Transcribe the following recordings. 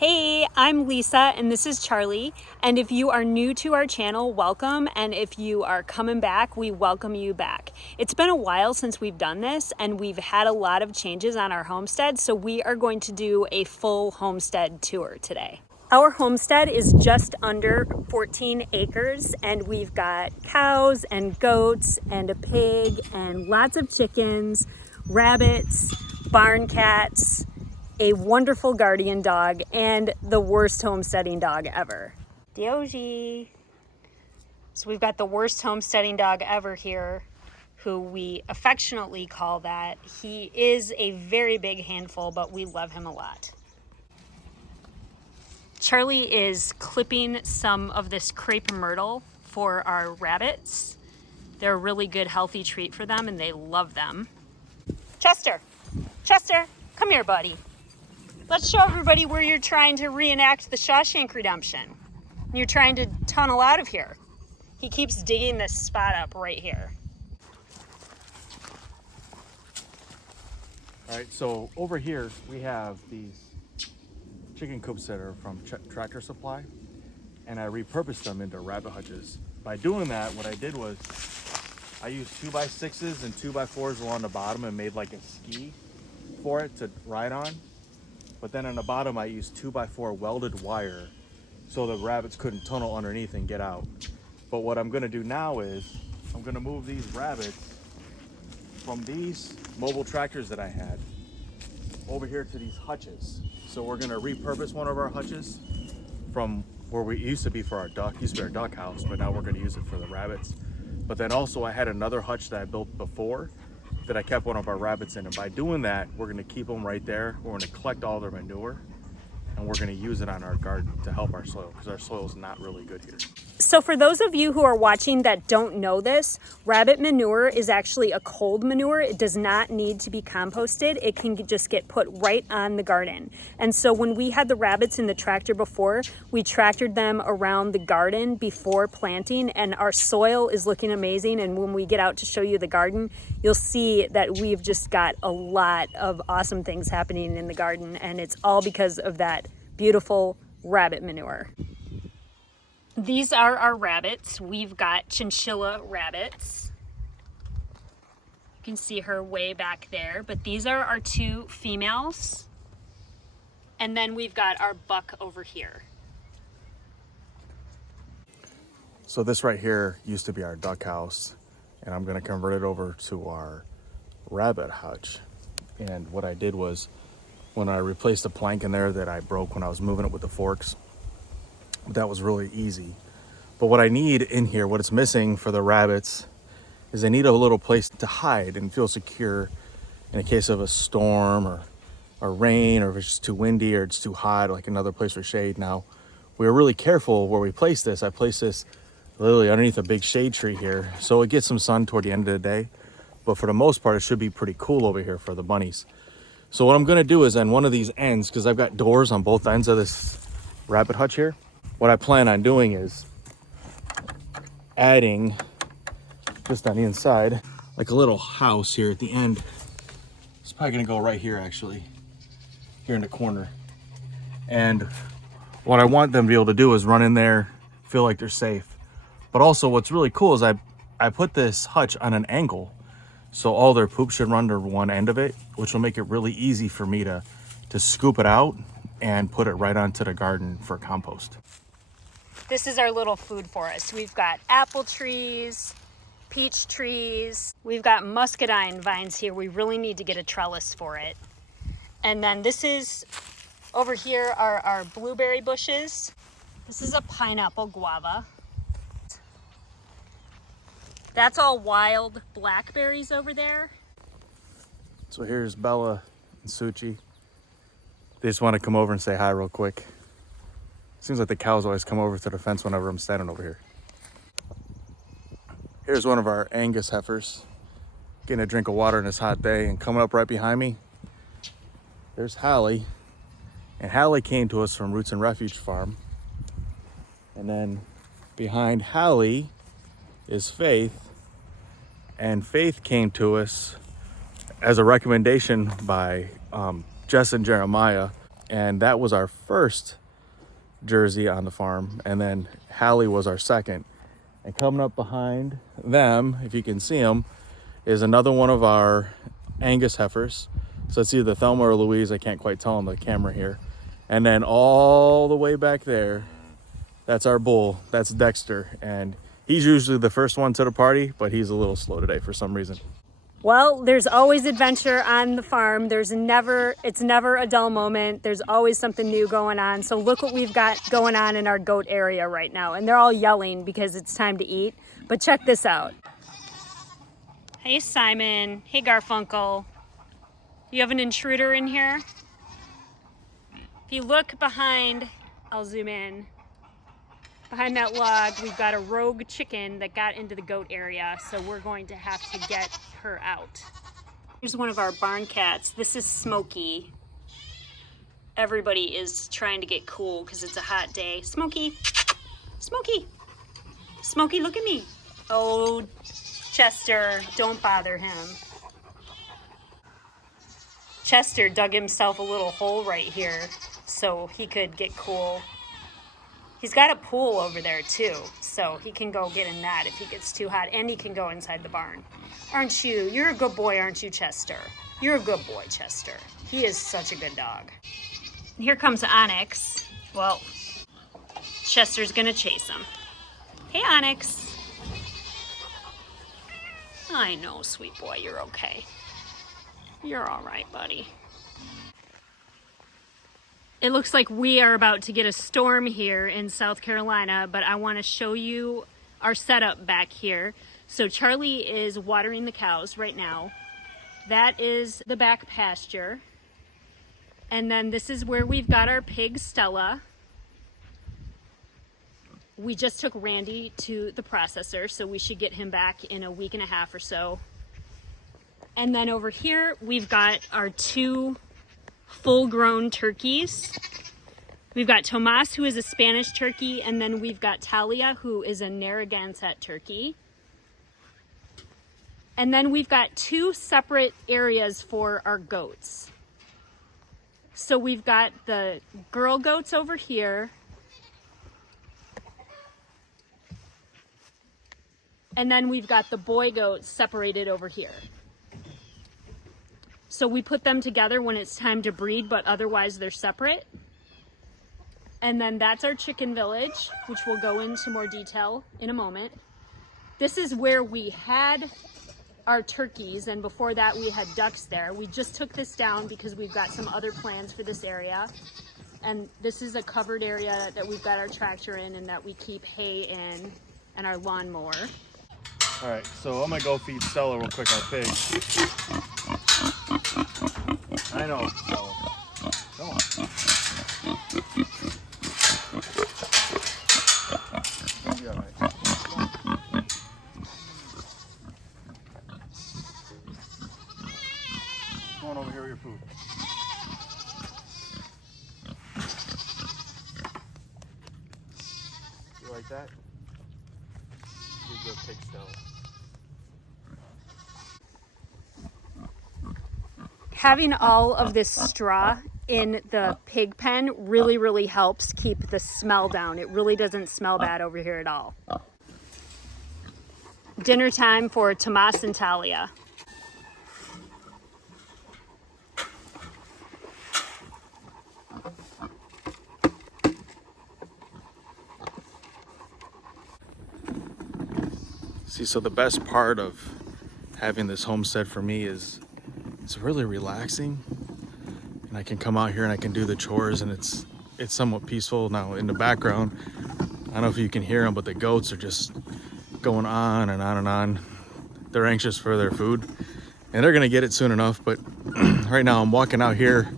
Hey, I'm Lisa and this is Charlie. And if you are new to our channel, welcome. And if you are coming back, we welcome you back. It's been a while since we've done this and we've had a lot of changes on our homestead. So we are going to do a full homestead tour today. Our homestead is just under 14 acres and we've got cows and goats and a pig and lots of chickens, rabbits, barn cats, a wonderful guardian dog, and the worst homesteading dog ever. Dioji. So we've got the worst homesteading dog ever here, who we affectionately call that. He is a very big handful, but we love him a lot. Charlie is clipping some of this crepe myrtle for our rabbits. They're a really good healthy treat for them and they love them. Chester, come here, buddy. Let's show everybody where you're trying to reenact the Shawshank Redemption. You're trying to tunnel out of here. He keeps digging this spot up right here. All right, so over here we have these chicken coops that are from Tractor Supply, and I repurposed them into rabbit hutches. By doing that, what I did was I used 2x6s and 2x4s along the bottom and made like a ski for it to ride on. But then on the bottom, I used 2x4 welded wire so the rabbits couldn't tunnel underneath and get out. But what I'm gonna do now is I'm gonna move these rabbits from these mobile tractors that I had over here to these hutches. So we're gonna repurpose one of our hutches from where we used to be for our duck, used to be our duck house, but now we're gonna use it for the rabbits. But then also I had another hutch that I built before that I kept one of our rabbits in, and by doing that we're going to keep them right there. We're going to collect all their manure and we're going to use it on our garden to help our soil, because our soil is not really good here. So for those of you who are watching that don't know this, rabbit manure is actually a cold manure. It does not need to be composted. It can just get put right on the garden. And so when we had the rabbits in the tractor before, we tractored them around the garden before planting, and our soil is looking amazing. And when we get out to show you the garden, you'll see that we've just got a lot of awesome things happening in the garden, and it's all because of that beautiful rabbit manure. These are our rabbits. We've got chinchilla rabbits. You can see her way back there, but these are our two females. And then we've got our buck over here. So this right here used to be our duck house, and I'm going to convert it over to our rabbit hutch. And what I did was, when I replaced the plank in there that I broke when I was moving it with the forks, that was really easy. But what I need in here, what it's missing for the rabbits, is they need a little place to hide and feel secure in a case of a storm or rain, or if it's just too windy or it's too hot, like another place for shade. Now, we were really careful where we placed this. I placed this literally underneath a big shade tree here, so it gets some sun toward the end of the day. But for the most part, it should be pretty cool over here for the bunnies. So what I'm gonna do is on one of these ends, because I've got doors on both ends of this rabbit hutch here, what I plan on doing is adding, just on the inside, like a little house here at the end. It's probably gonna go right here, actually, here in the corner. And what I want them to be able to do is run in there, feel like they're safe. But also what's really cool is I put this hutch on an angle, so all their poop should run to one end of it, which will make it really easy for me to scoop it out and put it right onto the garden for compost. This is our little food forest. We've got apple trees, peach trees. We've got muscadine vines here. We really need to get a trellis for it. And then this is, over here are our blueberry bushes. This is a pineapple guava. That's all wild blackberries over there. So here's Bella and Suchi. They just want to come over and say hi real quick. Seems like the cows always come over to the fence whenever I'm standing over here. Here's one of our Angus heifers getting a drink of water in this hot day, and coming up right behind me, there's Hallie. And Hallie came to us from Roots and Refuge Farm. And then behind Hallie is Faith. And Faith came to us as a recommendation by Jess and Jeremiah. and that was our first Jersey on the farm, and then Hallie was our second. And coming up behind them, if you can see them, is another one of our Angus heifers. So it's either Thelma or Louise, I can't quite tell on the camera here. And then all the way back there, that's our bull, that's Dexter. And he's usually the first one to the party, but he's a little slow today for some reason. Well, there's always adventure on the farm. It's never a dull moment. There's always something new going on. So look what we've got going on in our goat area right now. And they're all yelling because it's time to eat. But check this out. Hey, Simon. Hey, Garfunkel. You have an intruder in here? If you look behind, I'll zoom in. Behind that log, we've got a rogue chicken that got into the goat area, so we're going to have to get her out. Here's one of our barn cats. This is Smokey. Everybody is trying to get cool because it's a hot day. Smokey! Smokey! Smokey, look at me. Oh, Chester, don't bother him. Chester dug himself a little hole right here so he could get cool. He's got a pool over there too, so he can go get in that if he gets too hot, and he can go inside the barn. Aren't you? You're a good boy, aren't you, Chester? You're a good boy, Chester. He is such a good dog. And here comes Onyx. Well, Chester's gonna chase him. Hey, Onyx. I know, sweet boy, you're okay. You're all right, buddy. It looks like we are about to get a storm here in South Carolina, but I want to show you our setup back here. So Charlie is watering the cows right now. That is the back pasture. And then this is where we've got our pig Stella. We just took Randy to the processor, so we should get him back in a week and a half or so. And then over here, we've got our 2 full-grown turkeys. We've got Tomas, who is a Spanish turkey, and then we've got Talia, who is a Narragansett turkey. And then we've got 2 separate areas for our goats. So we've got the girl goats over here, and then we've got the boy goats separated over here. So we put them together when it's time to breed, but otherwise they're separate. And then that's our chicken village, which we'll go into more detail in a moment. This is where we had our turkeys, and before that we had ducks there. We just took this down because we've got some other plans for this area. And this is a covered area that we've got our tractor in and that we keep hay in, and our lawnmower. All right, so I'm gonna go feed Stella real quick, our pig. I know, Stella. Come on. It'll be all right. Come on over here with your food. You like that? You good pig, Stella. Having all of this straw in the pig pen really helps keep the smell down. It really doesn't smell bad over here at all. Dinner time for Tomas and Talia. See, so the best part of having this homestead for me is it's really relaxing, and I can come out here and I can do the chores, and it's somewhat peaceful. Now in the background, I don't know if you can hear them, but the goats are just going on and on and on. They're anxious for their food, and they're gonna get it soon enough. But right now I'm walking out here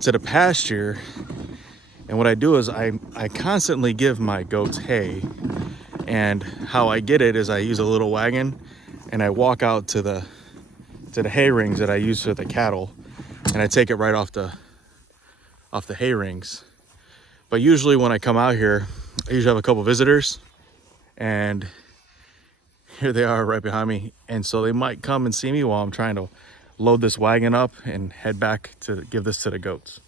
to the pasture, and what I do is I constantly give my goats hay. And how I get it is I use a little wagon and I walk out to the hay rings that I use for the cattle, and I take it right off the hay rings. But usually when I come out here, I usually have a couple visitors, and here they are right behind me, and so they might come and see me while I'm trying to load this wagon up and head back to give this to the goats.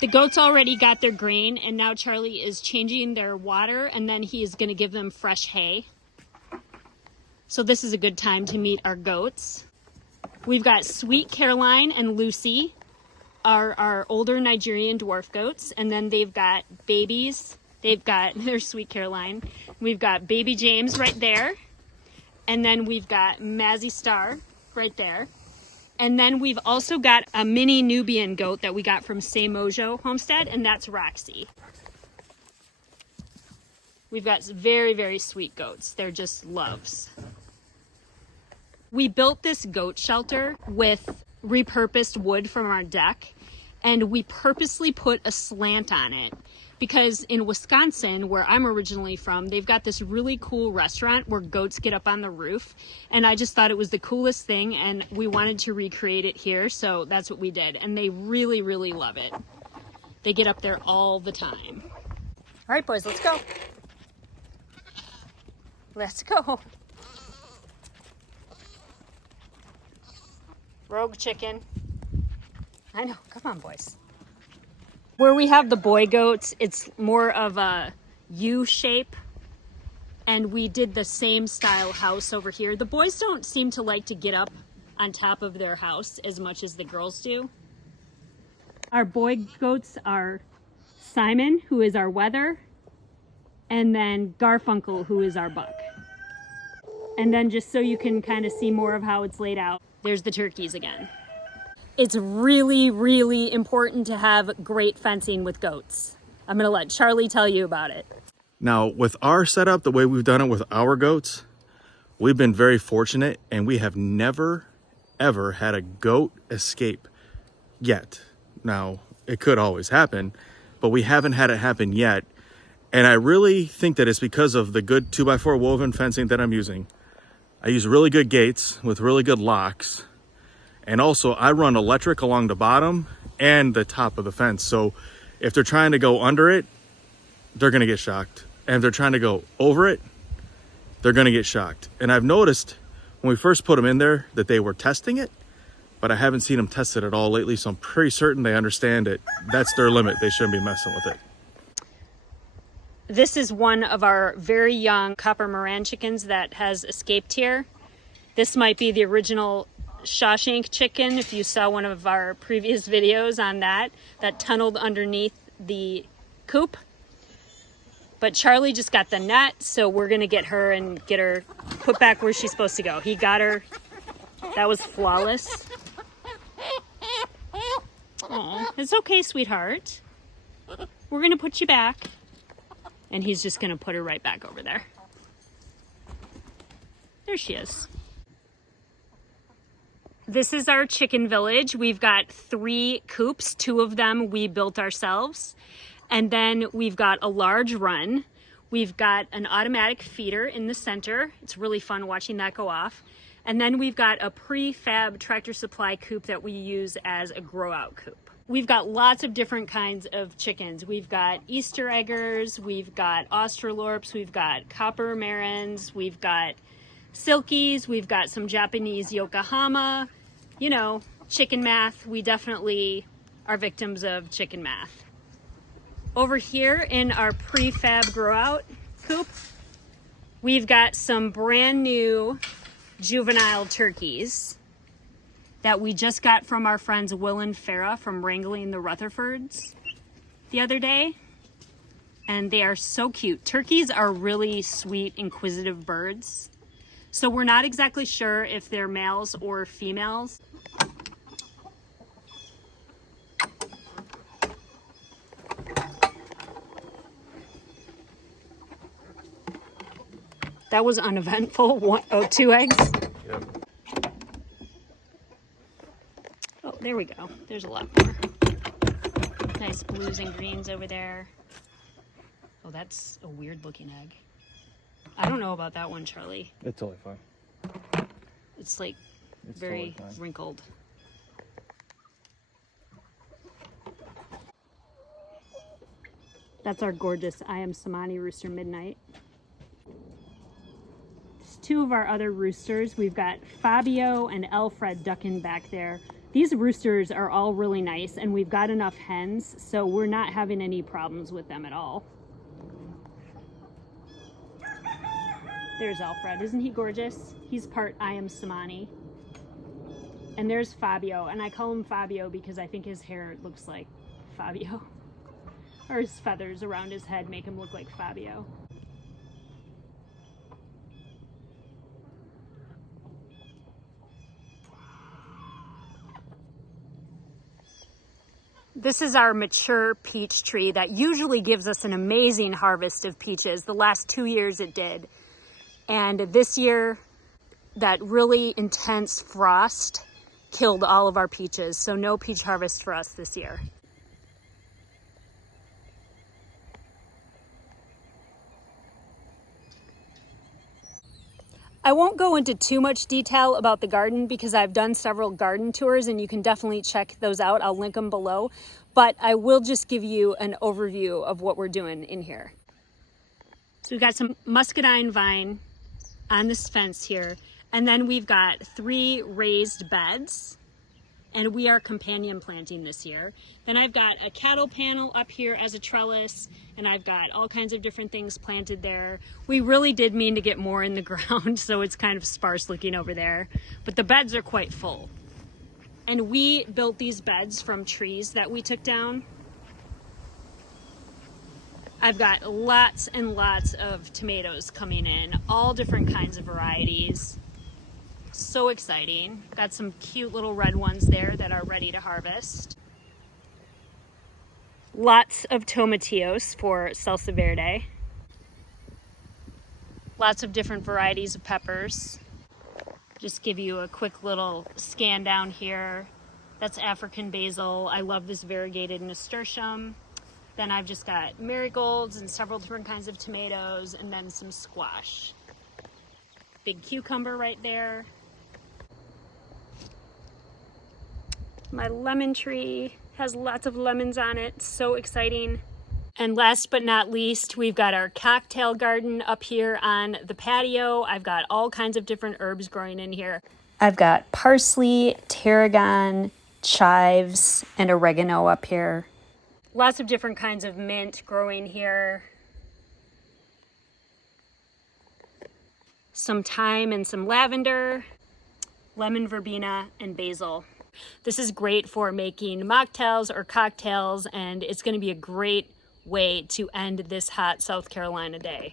The goats already got their grain, and now Charlie is changing their water, and then he is going to give them fresh hay. So this is a good time to meet our goats. We've got Sweet Caroline and Lucy, our older Nigerian dwarf goats, and then they've got babies. They're Sweet Caroline. We've got baby James right there, and then we've got Mazzy Star right there. And then we've also got a mini Nubian goat that we got from Mojo Homestead, and that's Roxy. We've got very, very sweet goats. They're just loves. We built this goat shelter with repurposed wood from our deck, and we purposely put a slant on it because in Wisconsin, where I'm originally from, they've got this really cool restaurant where goats get up on the roof, and I just thought it was the coolest thing, and we wanted to recreate it here, so that's what we did, and they really, really love it. They get up there all the time. All right, boys, let's go. Let's go. Rogue chicken. I know, come on, boys. Where we have the boy goats, it's more of a U shape, and we did the same style house over here. The boys don't seem to like to get up on top of their house as much as the girls do. Our boy goats are Simon, who is our wether, and then Garfunkel, who is our buck. And then just so you can kind of see more of how it's laid out, there's the turkeys again. It's really, really important to have great fencing with goats. I'm gonna let Charlie tell you about it. Now, with our setup, the way we've done it with our goats, we've been very fortunate, and we have never, ever had a goat escape yet. Now, it could always happen, but we haven't had it happen yet. And I really think that it's because of the good 2x4 woven fencing that I'm using. I use really good gates with really good locks. And also I run electric along the bottom and the top of the fence. So if they're trying to go under it, they're gonna get shocked. And if they're trying to go over it, they're gonna get shocked. And I've noticed when we first put them in there that they were testing it, but I haven't seen them test it at all lately. So I'm pretty certain they understand it. That's their limit. They shouldn't be messing with it. This is one of our very young copper Moran chickens that has escaped here. This might be the original Shawshank chicken, if you saw one of our previous videos on that tunneled underneath the coop. But Charlie just got the net, so we're gonna get her and get her put back where she's supposed to go. He got her. That was flawless. Oh, it's okay, sweetheart. We're gonna put you back. And he's just gonna put her right back over there. There she is. This is our chicken village. We've got 3 coops. 2 of them we built ourselves. And then we've got a large run. We've got an automatic feeder in the center. It's really fun watching that go off. And then we've got a prefab Tractor Supply coop that we use as a grow out coop. We've got lots of different kinds of chickens. We've got Easter eggers, we've got Australorps, we've got copper Marans, we've got Silkies, we've got some Japanese Yokohama. You know, chicken math. We definitely are victims of chicken math. Over here in our prefab grow out coop, we've got some brand new juvenile turkeys that we just got from our friends Will and Farah from wrangling the Rutherfords the other day. And they are so cute. Turkeys are really sweet, inquisitive birds. So we're not exactly sure if they're males or females. That was uneventful. 2 eggs. Yep. Oh, there we go. There's a lot more. Nice blues and greens over there. Oh, that's a weird looking egg. I don't know about that one, Charlie. It's totally fine. It's like It's very totally fine. wrinkled. That's our gorgeous I Am Samani Rooster Midnight. There's 2 of our other roosters. We've got Fabio and Alfred ducking back there. These roosters are all really nice, and we've got enough hens, so we're not having any problems with them at all. There's Alfred. Isn't he gorgeous? He's part I am Samani. And there's Fabio, and I call him Fabio because I think his hair looks like Fabio. Or his feathers around his head make him look like Fabio. This is our mature peach tree that usually gives us an amazing harvest of peaches. The last 2 years it did. And this year, that really intense frost killed all of our peaches. So no peach harvest for us this year. I won't go into too much detail about the garden because I've done several garden tours and you can definitely check those out. I'll link them below, but I will just give you an overview of what we're doing in here. So we've got some muscadine vine on this fence here, and then we've got 3 raised beds, and we are companion planting this year. Then I've got a cattle panel up here as a trellis, and I've got all kinds of different things planted there. We really did mean to get more in the ground, so it's kind of sparse looking over there, but the beds are quite full. And we built these beds from trees that we took down. I've got lots and lots of tomatoes coming in, all different kinds of varieties. So exciting. Got some cute little red ones there that are ready to harvest. Lots of tomatillos for salsa verde. Lots of different varieties of peppers. Just give you a quick little scan down here. That's African basil. I love this variegated nasturtium. Then I've just got marigolds and several different kinds of tomatoes, and then some squash. Big cucumber right there. My lemon tree has lots of lemons on it, so exciting. And last but not least, we've got our cocktail garden up here on the patio. I've got all kinds of different herbs growing in here. I've got parsley, tarragon, chives, and oregano up here. Lots of different kinds of mint growing here. Some thyme and some lavender, lemon verbena, and basil. This is great for making mocktails or cocktails, and it's going to be a great way to end this hot South Carolina day.